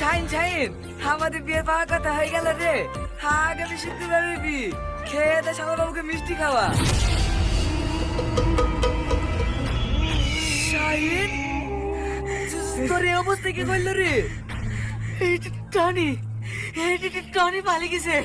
Shine shine, আমাদের বিয়ের পাওয়ার কথা হয়ে গেল রে। আগামী শুক্রবার বিয়ে, খেয়ে দে সাগর বাবুকে মিষ্টি খাওয়া। শাইন, তোর এই অবস্থা কি করলো রে? টনি, টনি পালিয়ে গেছে।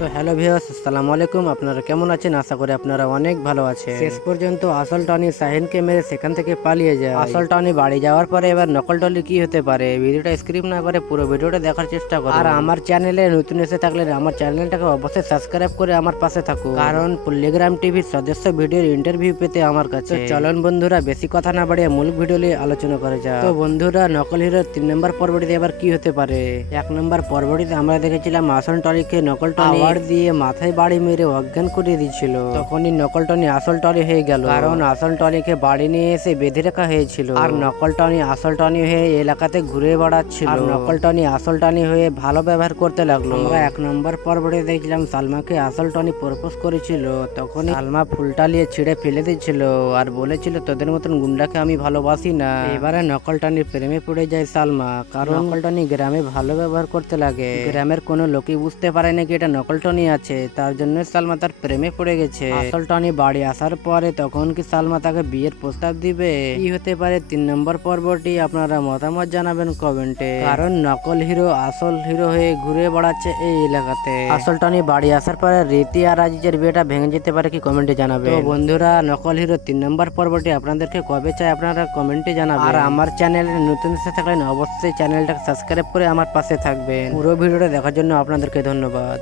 তো হ্যালো ভিউয়ার্স, আসসালামু আলাইকুম। আপনারা কেমন আছেন? আশা করি আপনারা অনেক ভালো আছেন। শেষ পর্যন্ত আসল টনি শাহিনকে মেরে সেখান থেকে পালিয়ে যায়। আসল টনি বাড়ি যাওয়ার পরে এবার নকল টনি কি হতে পারে, ভিডিওটা স্কিপ না করে পুরো ভিডিওটা দেখার চেষ্টা করুন। আর আমার চ্যানেলে নতুন এসে থাকলে আমার চ্যানেলটাকে অবশ্যই সাবস্ক্রাইব করে আমার পাশে থাকুন, কারণ পল্লিগ্রাম টিভির সদস্য ভিডিওর ইন্টারভিউ পেতে আমার কাছে। চলুন বন্ধুরা, বেশি কথা না বাড়িয়ে মূল ভিডিও নিয়ে আলোচনা করে যায়। তো বন্ধুরা, নকল হিরোর 3 নম্বর পর্বটিতে এবার কি হতে পারে। 1 নম্বর পর্বটিতে আমরা দেখেছিলাম আসল টনিকে নকল টনি দিয়ে মাথায় বাড়ি মেরে অজ্ঞান করে দিয়েছিল। তখনই নকল টনি আসল টনি হয়ে গেল, কারণ আসল টনিকে বাড়ি নিয়ে এসে বেঁধে রাখা হয়েছিল। আর নকল টনি আসল টনি হয়ে এলাকাতে ঘুরে বেড়াচ্ছিল। আর নকল টনি আসল টনি হয়ে ভালো ব্যবহার করতে লাগলো। আমরা 1 নম্বর পর্বতে দেখছিলাম সালমাকে আসল টনি প্রপোজ করেছিল। তখনই সালমা ফুলটা নিয়ে ছিঁড়ে ফেলে দিয়েছিল আর বলেছিল, তোদের মতন গুন্ডাকে আমি ভালোবাসি না। এবারে নকল টনির প্রেমে পড়ে যায় সালমা, কারণ নকল টনি গ্রামে ভালো ব্যবহার করতে লাগে। গ্রামের কোনো লোকই বুঝতে পারে নাকি এটা নকল টনি আছে, তার জন্য সালমা তার প্রেমে পড়ে গেছে। আসল টনি বাড়ি আসার পরে তখন কি সালমা তাকে বিয়ের প্রস্তাব দিবে? কি হতে পারে 3 নম্বর পর্বটি, আপনারা মতামত জানাবেন কমেন্টে। কারণ নকল হিরো আসল হিরো হয়ে ঘুরে বেড়াচ্ছে এই এলাকাতে। আসল টনি বাড়ি আসার পরে রীতি আর আজিজের বিয়েটা ভেঙে যেতে পারে কি কমেন্টে জানাবেন। তো বন্ধুরা, নকল হিরো 3 নম্বর পর্বটি আপনাদেরকে কবে চাই আপনারা কমেন্টে জানাবেন। আর আমার চ্যানেলে নতুন এসে থাকলেন অবশ্যই চ্যানেলটাকে সাবস্ক্রাইব করে আমার পাশে থাকবেন। পুরো ভিডিওটা দেখার জন্য আপনাদেরকে ধন্যবাদ।